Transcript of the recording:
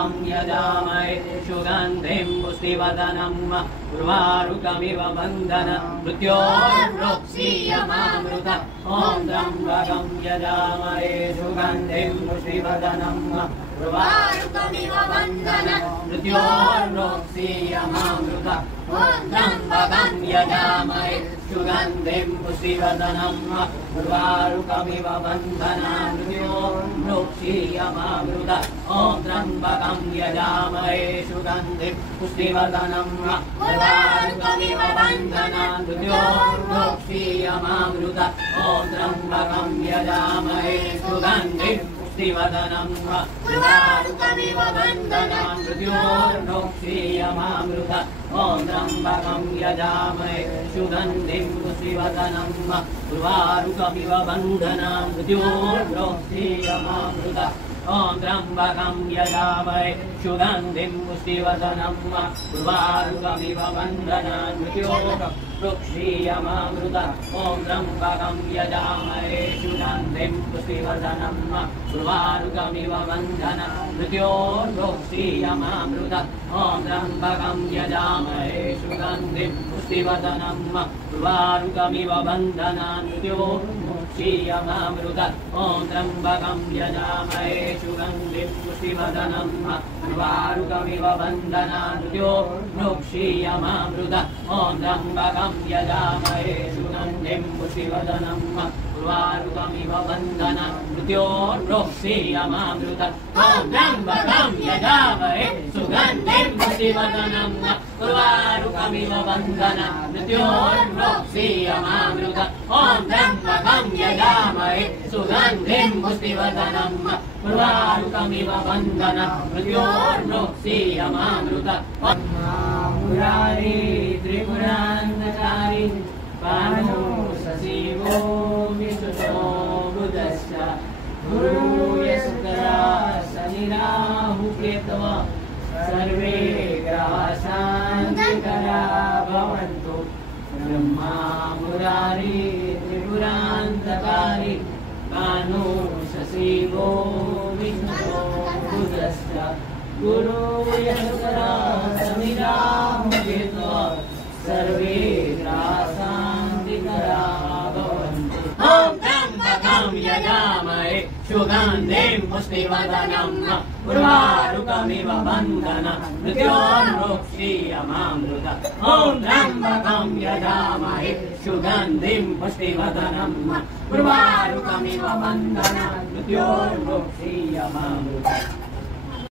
त्र्यम्बकं यजामहे सुगन्धिं पुष्टिवर्धनम् उर्वारुकमिव बन्धनान् मृत्योर्मुक्षीयमामृत ॐ त्र्यम्बकं यजामहे सुगन्धिं पुष्टिवर्धनम् उर्वारुकमिव बन्धनान् मृत्योर्मुक्षीयमामृत ॐ त्र्यम्बकं यजामहे सुगन्धिं पुष्टिवर्धनम् उर्वारुकमिव बन्धनान् मृत्योर्मुक्षीयमामृत ॐ त्र्यम्बकं यजामहे सुगन्धिं पुष्टिवर्धनम् उर्वारुकमिव बन्धनान् मृत्योर्मुक्षीयमामृत ॐ त्र्यम्बकं यजामहे सुगन्धिं पुष्टिवर्धनम् उर्वारुकमिव बन्धनान् मृत्योर्मुक्षीयमामृत ॐ त्र्यम्बकं यजामहे सुगन्धिं पुष्टिवर्धनम् उर्वारुकमिव बन्धनान् मृत्योर्मुक्षीयमामृत ॐ त्र्यम्बकं यजामहे सुगन्धिं पुष्टिवर्धनम् उर्वारुकमिव बन्धनान् मृत्योर्मुक्षीयमामृत ॐ त्र्यम्बकं यजामहे सुगन्धिं पुष्टिवर्धनम् उर्वारुकमिव बन्धनान् मृत्योर्मुक्षीयमामृत ॐ त्र्यम्बकं यजामहे सुगन्धिं पुष्टिवर्धनम् उर्वारुकमिव बन्धनान् मृत्योर्मुक्षीयमामृत ॐ त्र्यम्बकं यजामहे सुगन्धिं पुष्टिवर्धनम् उर्वारुकमिव बन्धनान् मृत्योर्मुक्षीयमामृत ॐ त्र्यम्बकं यजामहे सुगन्धिं पुष्टिवर्धनम् उर्वारुकमिव बन्धनान् मृत्योर्मुक्षीयमामृत ॐ त्र्यम्बकं यजामहे सुगन्धिं पुष्टिवर्धनम् उर्वारुकमिव बन्धनान् मृत्योर्मुक्षीयमामृत ॐ त्र्यम्बकं यजामहे सुगन्धिं पुष्टिवर्धनम् उर्वारुकमिव बन्धनान् मृत्योर्मुक्षीयमामृत मुरारी त्रिपुरान्तकारी पाणो सजीवो विष्णुतो बुधश्च गुरु यशोधरा शनिराहु केतवः सर्वे ग्रहाः शान्तिकरा भवन्तु ब्रह्मा मुरारी त्रिपुरान्तकारी पाणो सजीवो विष्णुतो बुधश्च गुरु यशोधरा शनिराहु केतवः सर्वे ग्रहाः शान्तिकरा भवन्तु ॐ त्र्यम्बकं यजामहे सुगन्धिं पुष्टिवर्धनम् उर्वारुकमिव बन्धनान् मृत्योर्मुक्षीयमामृत ॐ त्र्यम्बकं यजामहे सुगन्धिं पुष्टिवर्धनम् उर्वारुकमिव बन्धनान् मृत्योर्मुक्षीयमामृत